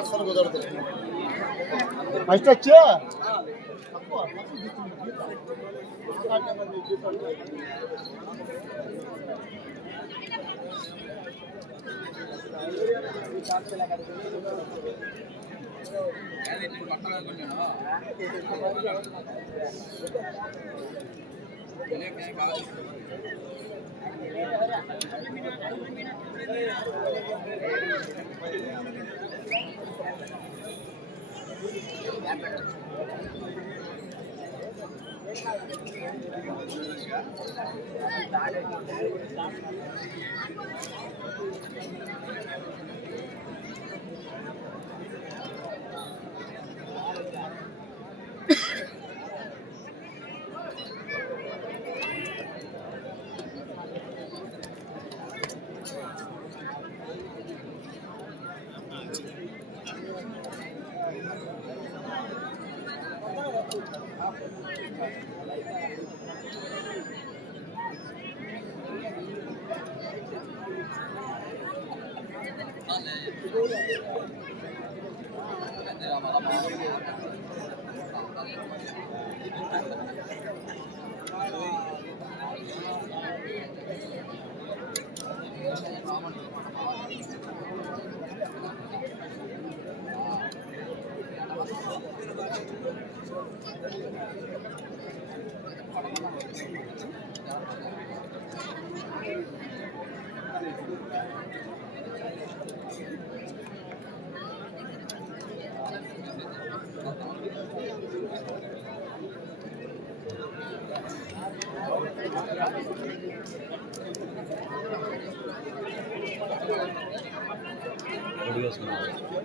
అసలు కుదరదు ఫస్ట్ వచ్చా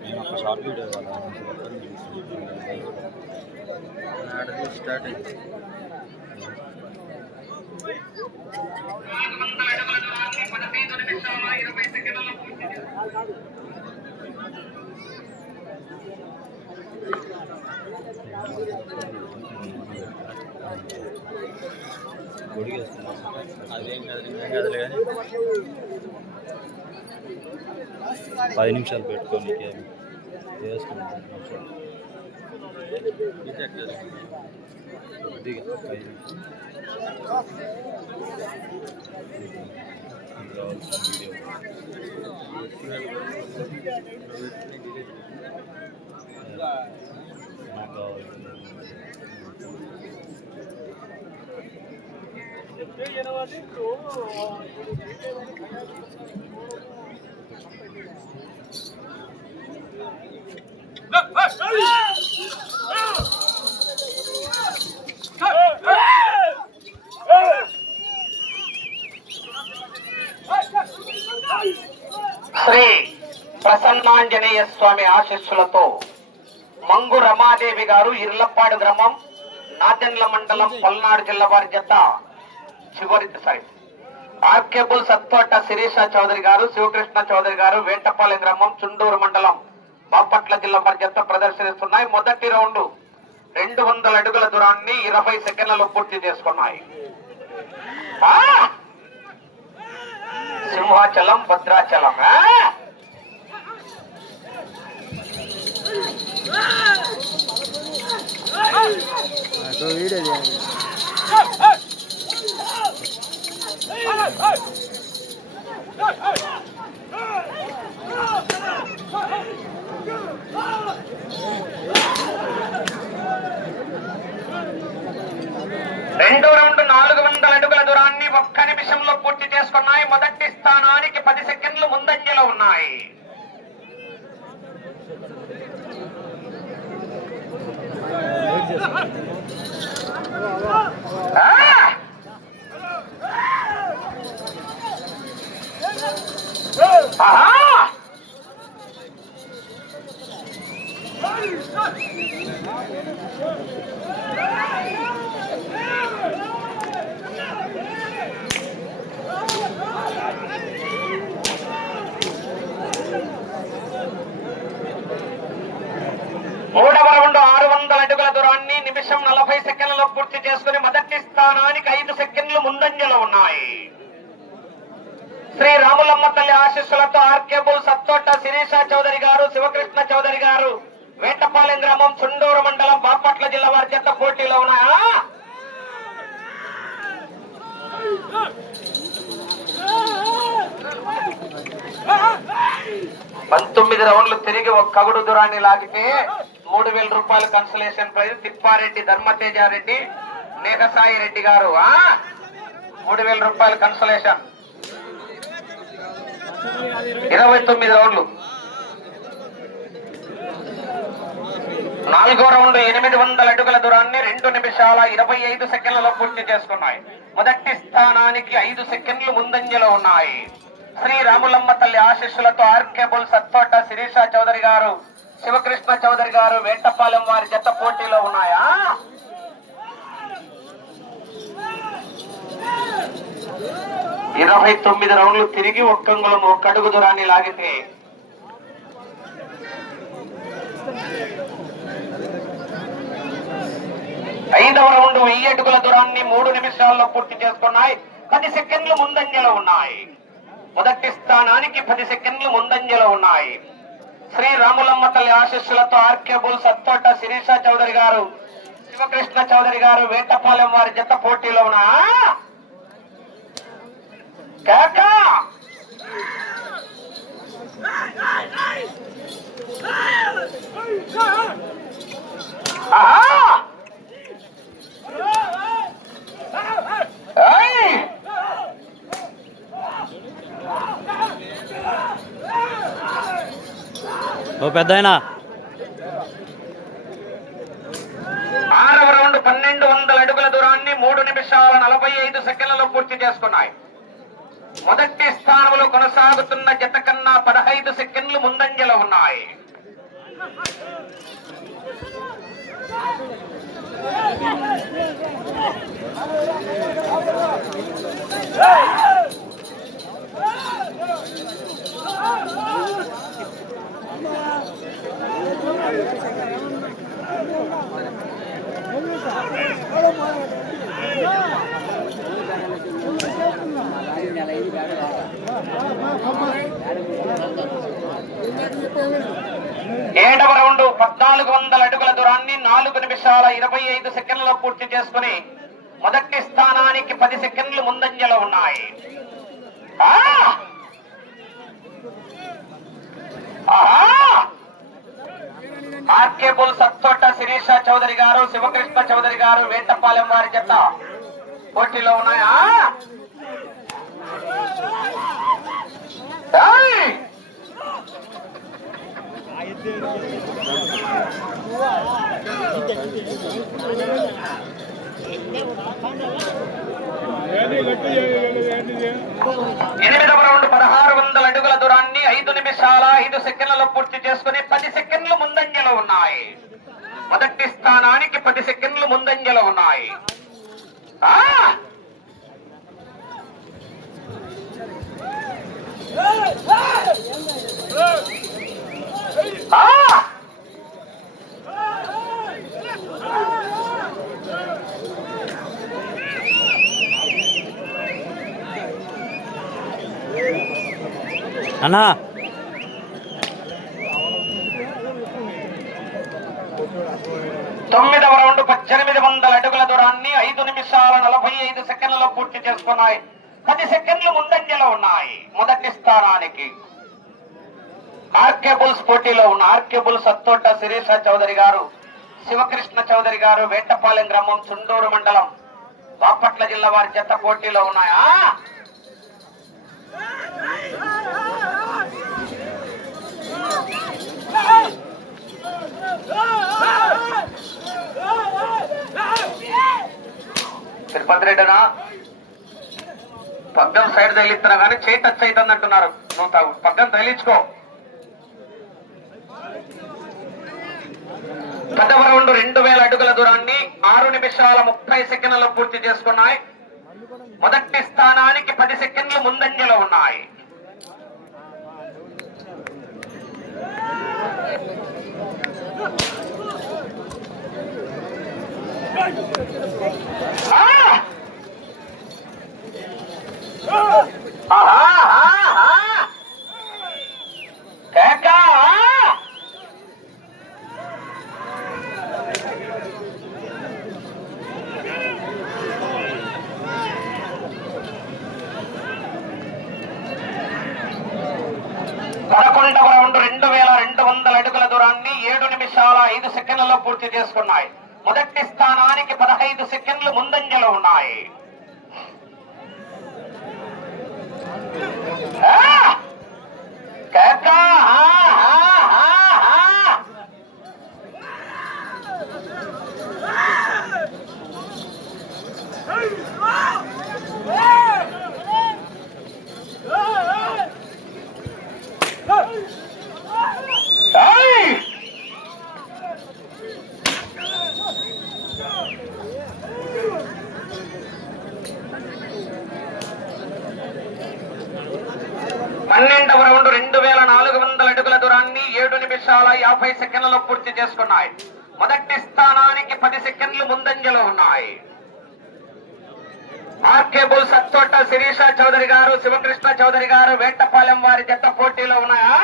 నేను ఒక షార్ట్ వీడియో స్టార్ట్ అయింది. గుడికేసుకున్నాం అదేం కదలే కానీ 10 నిమిషాలు పెట్టుకొని వేసుకున్నాం. కొద్దిగా 5 శ్రీ ప్రసన్నాంజనేయ స్వామి ఆశీస్సులతో మంగు రమాదేవి గారు ఇర్లపాడు గ్రామం నాదెండ్ల మండలం పల్నాడు జిల్లా వారి జత ఆర్కేబుల్ సత్తోట శిరీష చౌదరి గారు, శివకృష్ణ చౌదరి గారు, వేటపాలెం గ్రామం చుండూరు మండలం బాపట్ల జిల్లా వారి జత ప్రదర్శనిస్తున్నాయి. మొదటి రౌండ్ 200 అడుగుల దూరాన్ని 20 సెకండ్లలో పూర్తి చేసుకున్నాయి. సింహాచలం భద్రాచలం వీడియో 2వ రౌండ్ 400 అడుగుల దూరాన్ని 1 నిమిషంలో పూర్తి చేసుకున్నాయి. మొదటి స్థానానికి 10 సెకండ్లు ముందంజలో ఉన్నాయి. మూడవ రౌండ్ 600 అడుగుల దూరాన్ని నిమిషం 40 సెకండ్లలో పూర్తి చేసుకుని మొదటి స్థానానికి 5 సెకండ్లు ముందంజలో ఉన్నాయి. శ్రీ రాములమ్మ తల్లి ఆశీస్సులతో ఆర్కేబుల్ సత్తోట శిరీష చౌదరి గారు, శివకృష్ణ చౌదరి గారు, వేటపాలెం గ్రామం, చుండూరు మండలం, బాపట్ల జిల్లా వారి చేత పోటీలో ఉన్నాయా? పంతొమ్మిది రౌండ్లు తిరిగి ఒక కగుడు దూరాన్ని లాగితే 3000 రూపాయలు కన్సలేషన్ ప్రైజ్. తిప్పారెడ్డి ధర్మతేజారెడ్డి, మేఘసాయి రెడ్డి గారు 3000 రూపాయలు కన్సలేషన్. 29 రౌండ్లు. 4వ రౌండ్ 800 అడుగుల దూరాన్ని 2 నిమిషాల 25 సెకండ్లలో పూర్తి చేసుకున్నాయి. మొదటి స్థానానికి 5 సెకండ్లు ముందంజలో ఉన్నాయి. శ్రీ రాములమ్మ తల్లి ఆశీస్సులతో ఆర్కేబుల్ సత్తోట శిరీష చౌదరి గారు, శివకృష్ణ చౌదరి గారు, వేటపాలెం వారి జత పోటీలో ఉన్నాయా? 29 రౌండ్లు తిరిగి ఒక్క అంగుళం 1 అడుగు దూరాన్ని లాగితే 5వ రౌండ్ 1000 అడుగుల దూరాన్ని 3 నిమిషాల్లో పూర్తి చేసుకున్నాయి. 10 సెకండ్లు ముందంజలో ఉన్నాయి. మొదటి స్థానానికి 10 సెకండ్లు ముందంజలో ఉన్నాయి. శ్రీ రాములమ్మ తల్లి ఆశీస్సులతో ఆర్కేబుల్ సత్తోట శిరీష చౌదరి గారు, శివకృష్ణ చౌదరి గారు, వేటపాలెం వారి జత పోటీలో ఉన్నా కాకా ఓ పెద్దాయనా. 6వ రౌండ్ 1200 అడుగుల దూరాన్ని 3 నిమిషాల 45 సెకండ్లలో పూర్తి చేసుకున్నాయి. మొదటి స్థానంలో కొనసాగుతున్న జత కన్నా 15 సెకండ్లు ముందంజలో ఉన్నాయి. ఏడవ రౌండ్ 1400 అడుగుల దూరాన్ని 4 నిమిషాల 25 సెకండ్లలో పూర్తి చేసుకుని మొదటి స్థానానికి 10 సెకండ్లు ముందంజలో ఉన్నాయి. ఆర్కేబుల్ సత్తోట శిరీష చౌదరి గారు, శివకృష్ణ చౌదరి గారు, వేటపాలెం వారి జత పోటీలో ఉన్నాయా? ఎనిమిదవ రౌండ్ 1600 అడుగుల దూరాన్ని 5 నిమిషాల 5 సెకండ్లలో పూర్తి చేసుకుని 10 సెకండ్లు ముందంజలో ఉన్నాయి. మొదటి స్థానానికి 10 సెకండ్లు ముందంజలో ఉన్నాయి. అన్నా తొమ్మిదవ రౌండ్ 1800 అడుగుల దూరాన్ని 5 నిమిషాల 45 సెకండ్లలో పూర్తి చేసుకున్నాయి. 10 సెకండ్లు ముందంజలో ఉన్నాయి. మొదటి స్థానానికి ఆర్కే బుల్స్ పోటీలో ఉన్న ఆర్కే బుల్స్ సత్తోట శిరీష చౌదరి గారు, శివకృష్ణ చౌదరి గారు, వేటపాలెం గ్రామం, చుండూరు మండలం, బాపట్ల జిల్లా వారి జత పోటీలో ఉన్నాయా? తిరుపతి రెడ్డినా పగ్గం సైడ్ తగిలిస్తున్నా కానీ చేయి టచ్ అవుతుంది అంటున్నారు. నువ్వు పగ్గం తగిలించుకో. 10వ రౌండ్ 2000 అడుగుల దూరాన్ని 6 నిమిషాల 30 సెకండ్లలో పూర్తి చేసుకున్నాయి. మొదటి స్థానానికి 10 సెకండ్లు ముందంజలో ఉన్నాయి. పదకొండవ రౌండ్ 2200 అడుగుల దూరాన్ని 7 నిమిషాల 5 సెకండ్లలో పూర్తి చేసుకున్నాయి. మొదటి స్థానానికి 15 సెకండ్లు ముందంజలో ఉన్నాయి. పన్నెండవ రౌండ్ 2400 అడుగుల దూరాన్ని 7 నిమిషాల 50 సెకండ్లలో పూర్తి చేసుకున్నాయి. మొదటి స్థానానికి 10 సెకండ్లు ముందంజలో ఉన్నాయి. ఆర్కే బుల్ సత్తోట శిరీష చౌదరి గారు, శివకృష్ణ చౌదరి గారు, వేటపాలెం వారి జత పోటీలో ఉన్నాయా?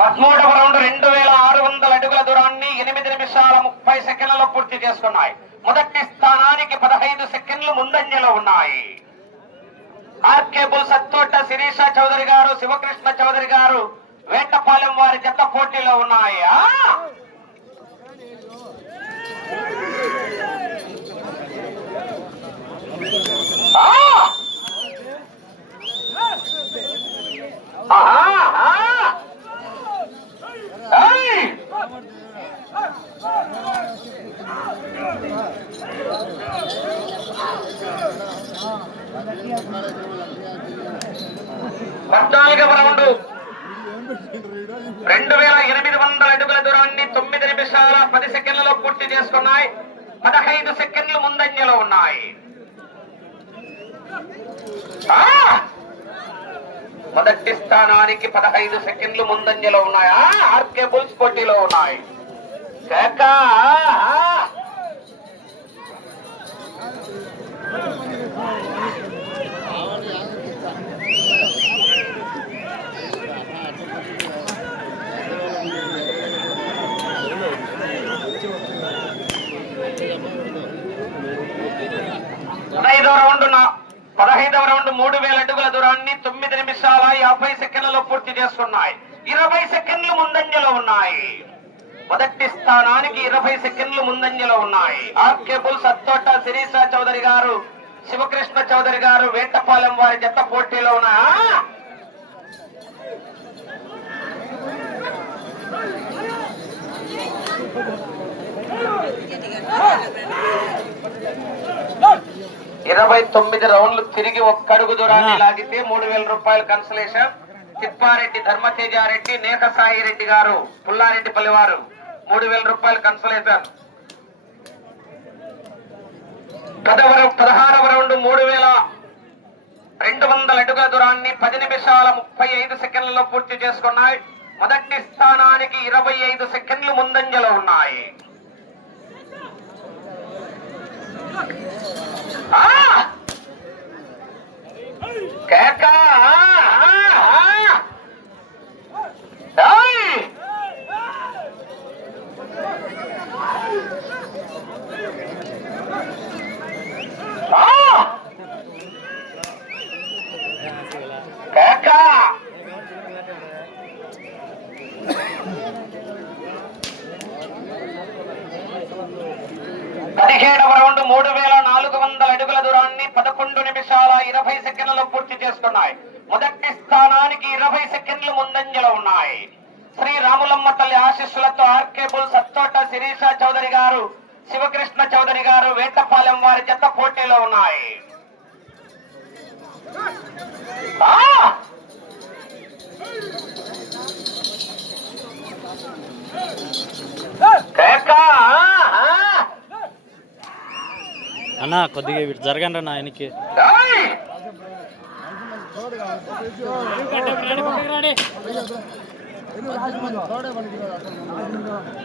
పదమూడవ రౌండ్ 2600 అడుగుల దూరాన్ని 8 నిమిషాల 30 సెకండ్లలో పూర్తి చేసుకున్నాయి. మొదటి స్థానానికి 15 సెకండ్లు ముందంజలో ఉన్నాయి. ఆర్కే బుల్ సత్తోట శిరీష చౌదరి గారు, శివకృష్ణ చౌదరి గారు, వేటపాలెం వారి జత పోటీలో ఉన్నాయా? పద్నాలుగవ రౌండ్ 2800 అడుగుల దూరాన్ని 9 నిమిషాల 10 సెకండ్లలో పూర్తి చేసుకున్నాయి. 15 సెకండ్లు ముందంజలో ఉన్నాయి. మొదటి స్థానానికి 15 సెకండ్లు ముందంజలో ఉన్నాయా? ఆర్కే బుల్స్ పోటీలో ఉన్నాయి. పదహైదవ రౌండ్ 3000 అడుగుల దూరాన్ని 9 నిమిషాల 50 సెకండ్లలో పూర్తి చేసుకున్నాయి. 20 సెకండ్లు ముందంజలో ఉన్నాయి. మొదటి స్థానానికి 20 సెకండ్లు ముందంజలో ఉన్నాయి. ఆర్కే బుల్ సత్తోట శిరీష చౌదరి గారు, శివకృష్ణ చౌదరి గారు, వేటపాలెం వారి జత పోటీలో ఉన్నాయా? ఇరవై 9 రౌండ్లు తిరిగి ఒక్కడుగు దూరాన్ని లాగితే 3000 రూపాయలు కన్సలేషన్. తిప్పారెడ్డి ధర్మతేజారెడ్డి, నేకసాయి రెడ్డి గారు, పుల్లారెడ్డిపల్లి వారు 3000 రూపాయలు కన్సలేషన్. 16వ రౌండ్ 3,200 అడుగుల దూరాన్ని 10 నిమిషాల 35 సెకండ్లలో పూర్తి చేసుకున్నాయి. మొదటి స్థానానికి 25 సెకండ్లు ముందంజలో ఉన్నాయి. పదిహేడవ రౌండ్ 3,400 అడుగుల దూరాన్ని 11 నిమిషాల 20 సెకండ్లలో పూర్తి చేసుకున్నాయి. మొదటి స్థానానికి 20 సెకండ్లు ముందంజలో ఉన్నాయి. శ్రీ రాములమ్మ తల్లి ఆశీస్సులతో ఆర్కేబుల్ సత్తోట శిరీష చౌదరి గారు, శివకృష్ణ చౌదరి గారు, వేటపాలెం వారి జత పోటీలో ఉన్నాయి. అన్న కొద్దిగా ఇటు జరగండి అన్న ఆయనకి.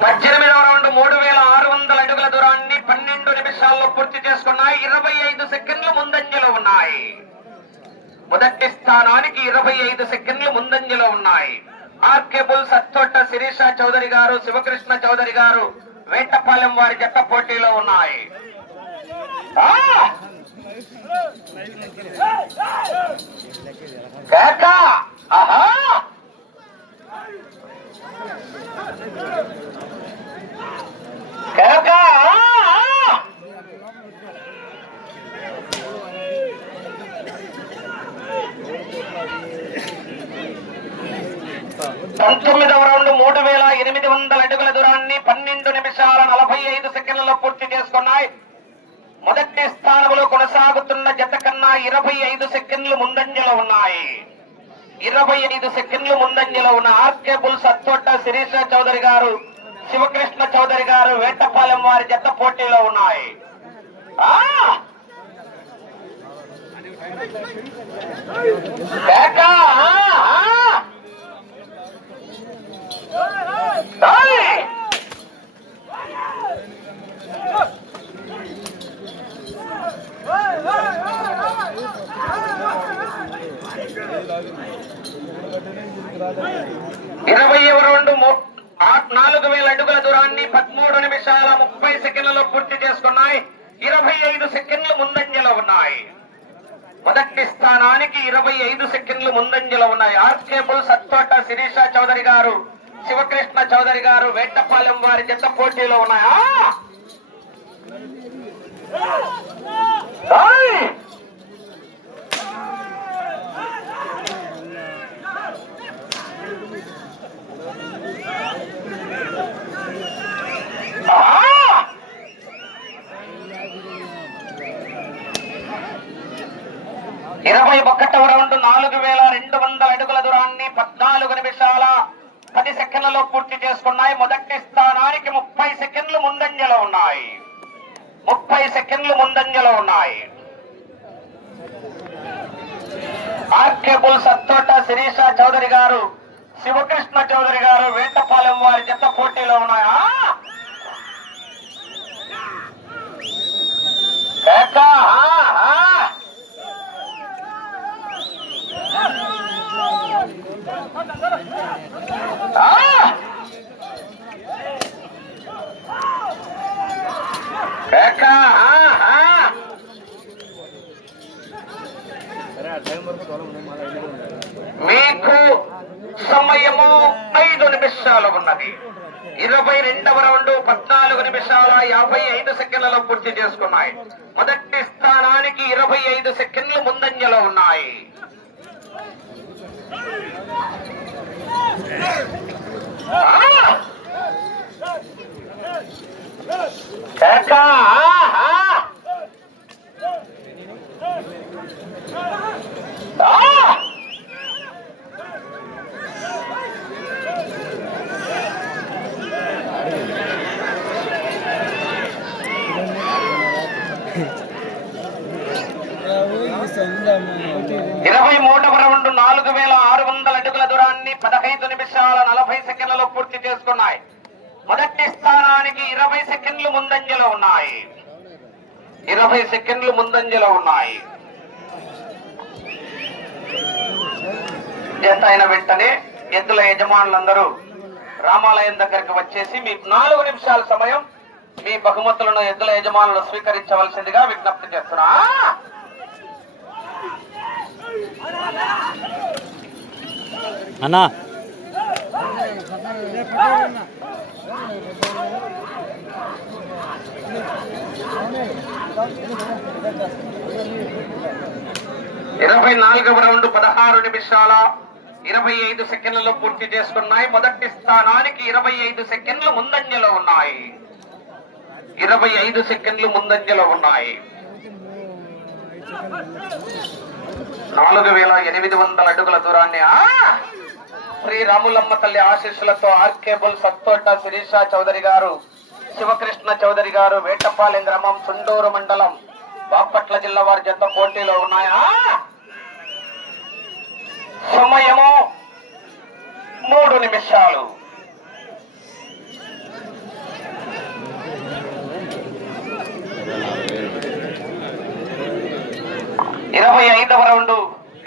18వ రౌండ్ 3,600 అడుగుల దూరాన్ని 12 నిమిషాల్లో పూర్తి చేసుకున్నాయి. 25 సెకండ్లు ముందంజలో ఉన్నాయి. మొదటి స్థానానికి 25 సెకండ్లు ముందంజలో ఉన్నాయి. ఆర్కేబుల్ సత్తోట శిరీష చౌదరి గారు, శివకృష్ణ చౌదరి గారు, వేటపాలెం వారి జత పోటీలో ఉన్నాయి. పంతొమ్మిదవ రౌండ్ 3,800 అడుగుల దూరాన్ని 12 నిమిషాల 45 సెకండ్లలో పూర్తి చేసుకున్నాయి. మొదటి స్థానంలో కొనసాగుతున్న జత కన్నా 25 సెకండ్లు ముందంజలో ఉన్నాయి. 25 సెకండ్లు ముందంజలో ఉన్న ఆర్కేబుల్ సత్తోట శిరీష చౌదరి గారు, శివకృష్ణ చౌదరి గారు, వేటపాలెం వారి జత పోటీలో ఉన్నాయి. ఇరవైవ రౌండ్ 4,000 అడుగుల దూరాన్ని 13 నిమిషాల 30 సెకండ్లలో పూర్తి చేసుకున్నాయి. 25 సెకండ్లు ముందంజలో ఉన్నాయి. మొదటి స్థానానికి 25 సెకండ్లు ముందంజలో ఉన్నాయి. ఆర్కేబుల్ సత్తోట శిరీష చౌదరి గారు, శివకృష్ణ చౌదరి గారు, వేటపాలెం వారి జత పోటీలో ఉన్నాయా? ఇరవై 21వ రౌండ్ 4,200 అడుగుల దూరాన్ని 14 నిమిషాల 10 సెకండ్లలో పూర్తి చేసుకున్నాయి. మొదటి స్థానానికి 30 సెకండ్లు ముందంజలో ఉన్నాయి. 30 సెకండ్లు ముందంజలో ఉన్నాయి. ఆర్కేబుల్ సత్తోట శిరీష చౌదరి గారు, శివకృష్ణ చౌదరి గారు, వేటపాలెం వారి జత పోటీలో ఉన్నాయా? మీకు సమయము 5 నిమిషాలు ఉన్నది. 22వ రౌండ్ 14 నిమిషాల 55 సెకండ్లలో పూర్తి చేసుకున్నాయి. మొదటి స్థానానికి 25 సెకండ్లు ముందంజలో ఉన్నాయి. 23వ రౌండ్ 4600 అడుగుల దూరాన్ని 15 నిమిషాల 40 సెకండ్లలో పూర్తి చేసుకున్నాయి. మొదటి స్థానానికి 20 సెకండ్లు ముందంజలో ఉన్నాయి. 20 సెకండ్లు ముందంజలో ఉన్నాయి. జత అయిన వెంటనే ఎద్దుల యజమానులందరూ రామాలయం దగ్గరికి వచ్చేసి మీ 4 నిమిషాల సమయం మీ బహుమతులను ఎద్దుల యజమానులు స్వీకరించవలసిందిగా విజ్ఞప్తి చేస్తున్నా. అన్నా 24వ రౌండ్ 16 నిమిషాల 25 సెకండ్లలో పూర్తి చేసుకున్నాయి. మొదటి స్థానానికి 25 సెకండ్లు ముందంజలో ఉన్నాయి. 25 సెకండ్లు ముందంజలో ఉన్నాయి. 4800 అడుగుల దూరాన్ని శ్రీ రాములమ్మ తల్లి ఆశీస్సులతో ఆర్కేబుల్ సత్తోట శిరీష చౌదరి గారు, శివకృష్ణ చౌదరి గారు, వేటపాలెం గ్రామం, చుండూరు మండలం, బాపట్ల జిల్లా వారి జత పోటీలో ఉన్నాయా. సమయము 3 నిమిషాలు. ఇరవై 25వ రౌండ్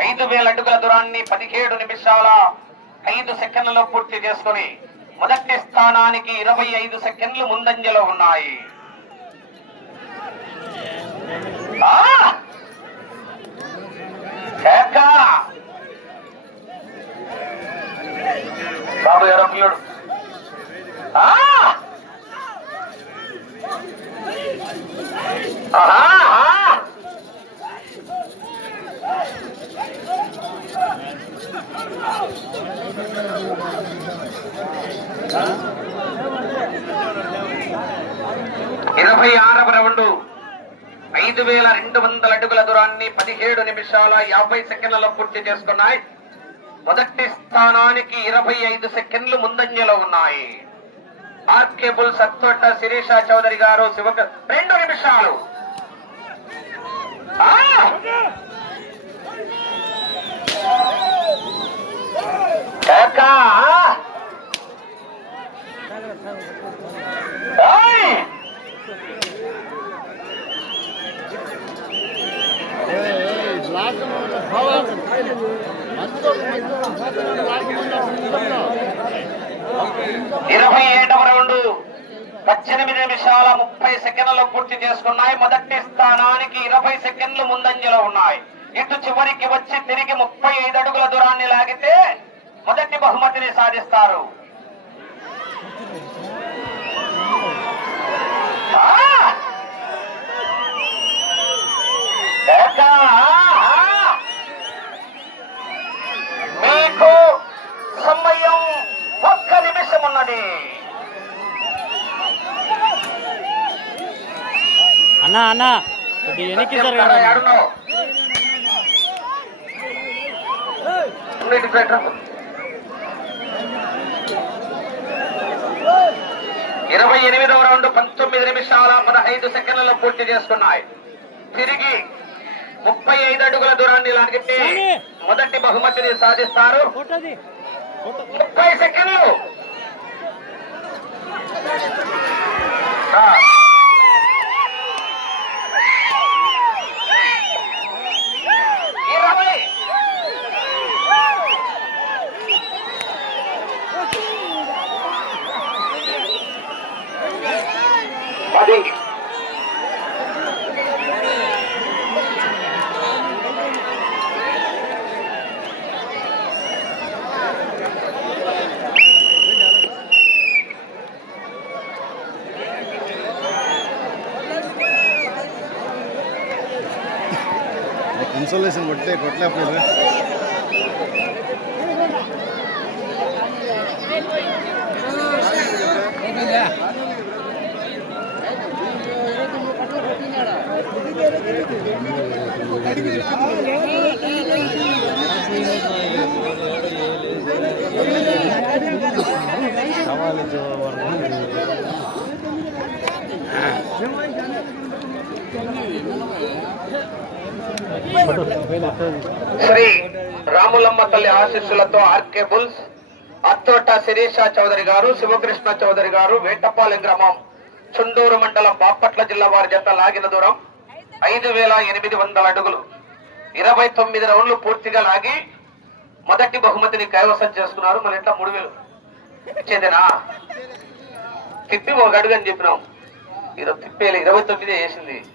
5000 అడుగుల దూరాన్ని 17 నిమిషాల 5 సెకండ్లలో పూర్తి చేసుకుని మొదటి స్థానానికి 25 సెకండ్లు ముందంజలో ఉన్నాయి. బాబు ఎవరో పిల్లడు. ఇరవై 26వ రౌండ్ 5200 అడుగుల దూరాన్ని 17 నిమిషాల 50 సెకండ్లలో పూర్తి చేసుకున్నాయి. మొదటి స్థానానికి 25 సెకండ్లు ముందంజలో ఉన్నాయి. ఆర్కేబుల్ సత్తోట శిరీష చౌదరి గారు, 2 నిమిషాలు. ఇరవై 27వ రౌండ్ 18 నిమిషాల 30 సెకండ్లలో పూర్తి చేసుకున్నాయి. మొదటి స్థానానికి 20 సెకండ్లు ముందంజలో ఉన్నాయి. ఇటు చివరికి వచ్చి తిరిగి 35 అడుగుల దూరాన్ని లాగితే మొదటి బహుమతిని సాధిస్తారు. మీకు సమయం 1 నిమిషం ఉన్నది. అన్నా అన్నా వెనక్కి జరగండి. 28వ రౌండ్ 19 నిమిషాల 15 సెకండ్లలో పూర్తి చేసుకున్నాయి. తిరిగి 35 అడుగుల దూరాన్ని లాగితే మొదటి బహుమతిని సాధిస్తారు. 30 సెకండ్లు. ఇన్సోలేషన్ కొట్టలేకపోయారు. శ్రీ రాములమ్మ తల్లి ఆశీస్సులతో ఆర్కే బుల్స్ అత్తోట శిరీష చౌదరి గారు, శివకృష్ణ చౌదరి గారు, వేటపాలెం గ్రామం, చుండూరు మండలం, బాపట్ల జిల్లా వారి జత లాగిన దూరం 5,800 అడుగులు. 29 రౌండ్లు పూర్తిగా లాగి మొదటి బహుమతిని కైవసం చేసుకున్నారు. మన ఇంట్లో 3,000 ఇచ్చేదేనా? తిప్పి ఒక అడుగు అని చెప్పినాం. 29 వేసింది.